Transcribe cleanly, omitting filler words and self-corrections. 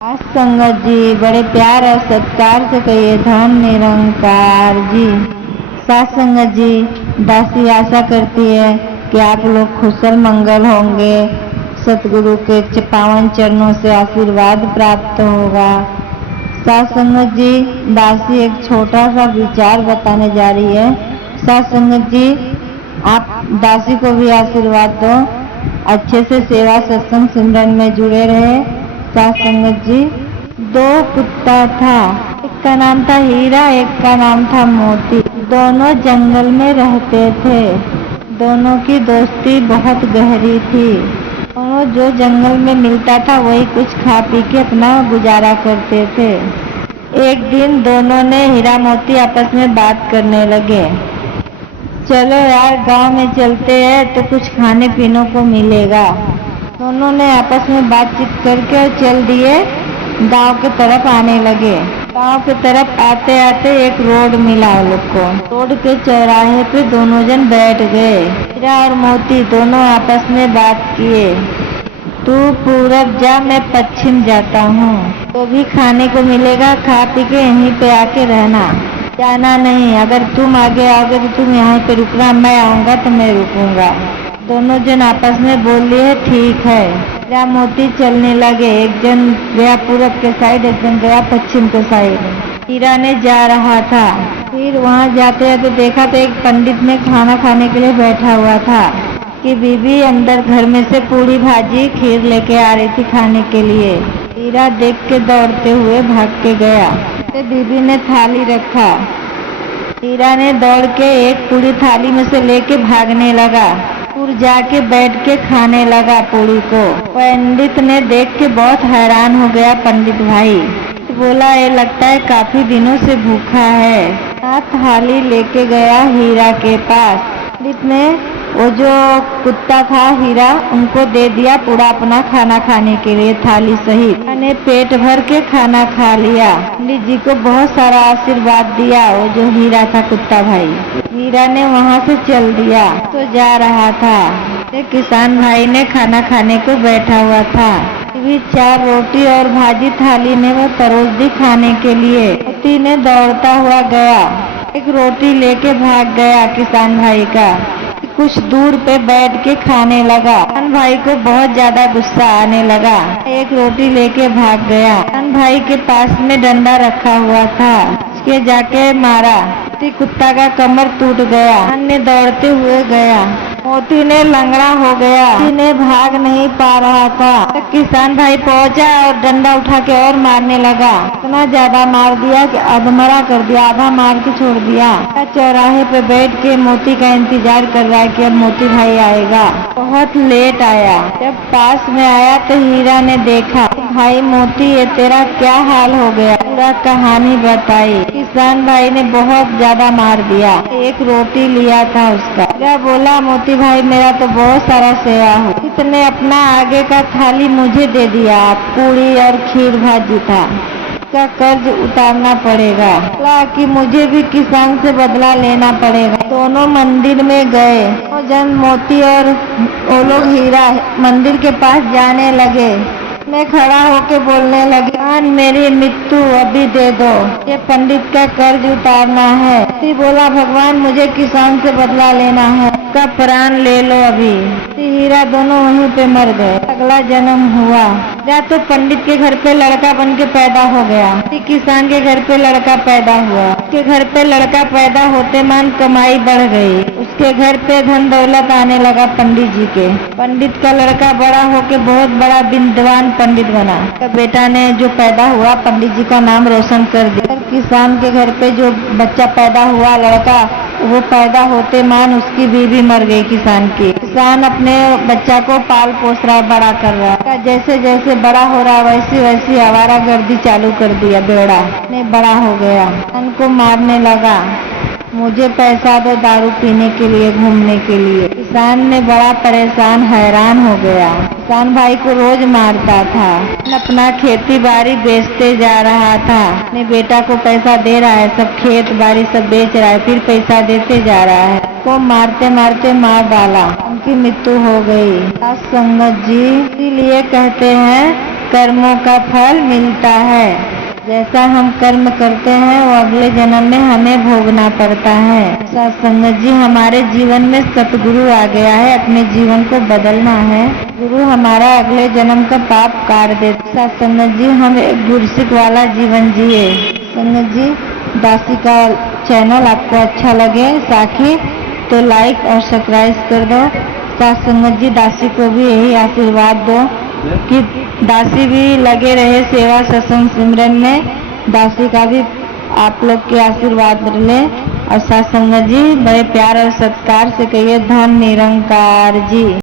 आज संगत जी बड़े प्यार और सत्कार से कहिए धन निरंकार जी। सात संगत जी, दासी आशा करती है कि आप लोग कुशल मंगल होंगे, सतगुरु के पावन चरणों से आशीर्वाद प्राप्त होगा। सात संगत जी, दासी एक छोटा सा विचार बताने जा रही है। सात संगत जी, आप दासी को भी आशीर्वाद दो, अच्छे से सेवा सत्संग सिमरन में जुड़े रहे। सात संगत जी, दो कुत्ता था, एक का नाम था हीरा, एक का नाम था मोती। दोनों जंगल में रहते थे। दोनों की दोस्ती बहुत गहरी थी। दोनों जो जंगल में मिलता था वही कुछ खा पी के अपना गुजारा करते थे। एक दिन दोनों ने हीरा मोती आपस में बात करने लगे, चलो यार गांव में चलते हैं तो कुछ खाने पीने को मिलेगा। दोनों ने आपस में बातचीत करके चल दिए, गांव की तरफ आने लगे। गांव की तरफ आते आते एक रोड मिला उन लोग को। रोड के चौराहे पे दोनों जन बैठ गए। हीरा और मोती दोनों आपस में बात किए, तू पूरब जा, मैं पश्चिम जाता हूँ, तो भी खाने को मिलेगा, खा पी के यहीं पे आके रहना, जाना नहीं। अगर तुम आगे आओगे तो तुम यहाँ पे रुकना, मैं आऊँगा तो मैं रुकूंगा। दोनों जन आपस में बोल लिए ठीक है। हीरा मोती चलने लगे, एक जन गया पूरब के साइड, एक जन गया पश्चिम के साइड। हीरा ने जा रहा था, फिर वहाँ जाते हैं तो देखा तो एक पंडित में खाना खाने के लिए बैठा हुआ था कि बीबी अंदर घर में से पूरी भाजी खीर लेके आ रही थी खाने के लिए। हीरा देख के दौड़ते हुए भाग के गया, तो बीबी ने थाली रखा। हीरा ने दौड़ के एक पूरी थाली में से लेके भागने लगा, दूर जाके बैठ के खाने लगा पूरी को। पंडित ने देख के बहुत हैरान हो गया। पंडित भाई बोला, ये लगता है काफी दिनों से भूखा है। थाली लेके गया हीरा के पास। पंडित ने वो जो कुत्ता था हीरा, उनको दे दिया पूरा अपना खाना खाने के लिए थाली सहित। मैंने पेट भर के खाना खा लिया। पंडित जी को बहुत सारा आशीर्वाद दिया। वो जो हीरा था कुत्ता भाई, हीरा ने वहाँ से चल दिया तो जा रहा था। एक किसान भाई ने खाना खाने को बैठा हुआ था, भी 4 रोटी और भाजी थाली में वो परोस दी खाने के लिए। मोती ने दौड़ता हुआ गया, एक रोटी लेके भाग गया किसान भाई का। कुछ दूर पे बैठ के खाने लगा। किसान भाई को बहुत ज्यादा गुस्सा आने लगा, एक रोटी लेके भाग गया। किसान भाई के पास में डंडा रखा हुआ था, उसके जाके मारा। कुत्ता का कमर टूट गया। किसान ने दौड़ते हुए गया, मोती ने लंगड़ा हो गया, मोती ने भाग नहीं पा रहा था। किसान भाई पहुंचा और डंडा उठा के और मारने लगा। इतना ज्यादा मार दिया कि अधमरा कर दिया, आधा मार के छोड़ दिया। चौराहे पे बैठ के मोती का इंतजार कर रहा है कि अब मोती भाई आएगा। बहुत लेट आया। जब पास में आया तो हीरा ने देखा, भाई मोती ये तेरा क्या हाल हो गया, पूरा कहानी बताई। किसान भाई ने बहुत ज्यादा मार दिया, एक रोटी लिया था उसका। हीरा बोला, मोती भाई मेरा तो बहुत सारा सेवा हो, इसने अपना आगे का थाली मुझे दे दिया, पूरी और खीर भाजी था, इसका कर्ज उतारना पड़ेगा। कि मुझे भी किसान से बदला लेना पड़ेगा। दोनों मंदिर में गए। जन मोती और वो लोग हीरा मंदिर के पास जाने लगे। मैं खड़ा होके बोलने लगी, मेरी मृत्यु अभी दे दो, ये पंडित का कर्ज उतारना है। मोती बोला, भगवान मुझे किसान से बदला लेना है, उसका प्राण ले लो अभी। हीरा दोनों वहीं पे मर गए। अगला जन्म हुआ। हीरा तो पंडित के घर पे लड़का बन के पैदा हो गया, किसान के घर पे लड़का पैदा हुआ। उसके घर पे लड़का पैदा होते मान कमाई बढ़ गई, उसके घर पे धन दौलत आने लगा पंडित जी के। पंडित का लड़का बड़ा होके बहुत बड़ा विद्वान पंडित बना। तो बेटा ने जो पैदा हुआ पंडित जी का नाम रोशन कर दिया। किसान के घर पे जो बच्चा पैदा हुआ लड़का, वो पैदा होते मान उसकी बीवी मर गई किसान की। किसान अपने बच्चा को पाल पोस रहा, बड़ा कर रहा है। जैसे जैसे बड़ा हो रहा वैसी वैसी आवारागर्दी चालू कर दिया। बेड़ा ने बड़ा हो गया, किसान को मारने लगा, मुझे पैसा दो दारू पीने के लिए, घूमने के लिए। किसान ने बड़ा परेशान हैरान हो गया। किसान भाई को रोज मारता था। अपना खेती बाड़ी बेचते जा रहा था, अपने बेटा को पैसा दे रहा है, सब खेत बाड़ी सब बेच रहा है, फिर पैसा देते जा रहा है। को मारते मारते मार डाला, उनकी मृत्यु हो गई। संगत जी इसीलिए कहते हैं कर्मों का फल मिलता है। जैसा हम कर्म करते हैं वो अगले जन्म में हमें भोगना पड़ता है। सत्संग जी, हमारे जीवन में सतगुरु आ गया है, अपने जीवन को बदलना है। गुरु हमारा अगले जन्म का पाप काट देते। सत्संग जी, हम एक गुरसिक वाला जीवन जिए। सत्संग जी, दासी का चैनल आपको अच्छा लगे साखी तो लाइक और सब्सक्राइब कर दो। सत्संग जी, दासी को भी यही आशीर्वाद दो कि दासी भी लगे रहे सेवा सत्संग सिमरन में। दासी का भी आप लोग के आशीर्वाद ले। और सत्संग जी, बड़े प्यार और सत्कार से कहिए धन निरंकार जी।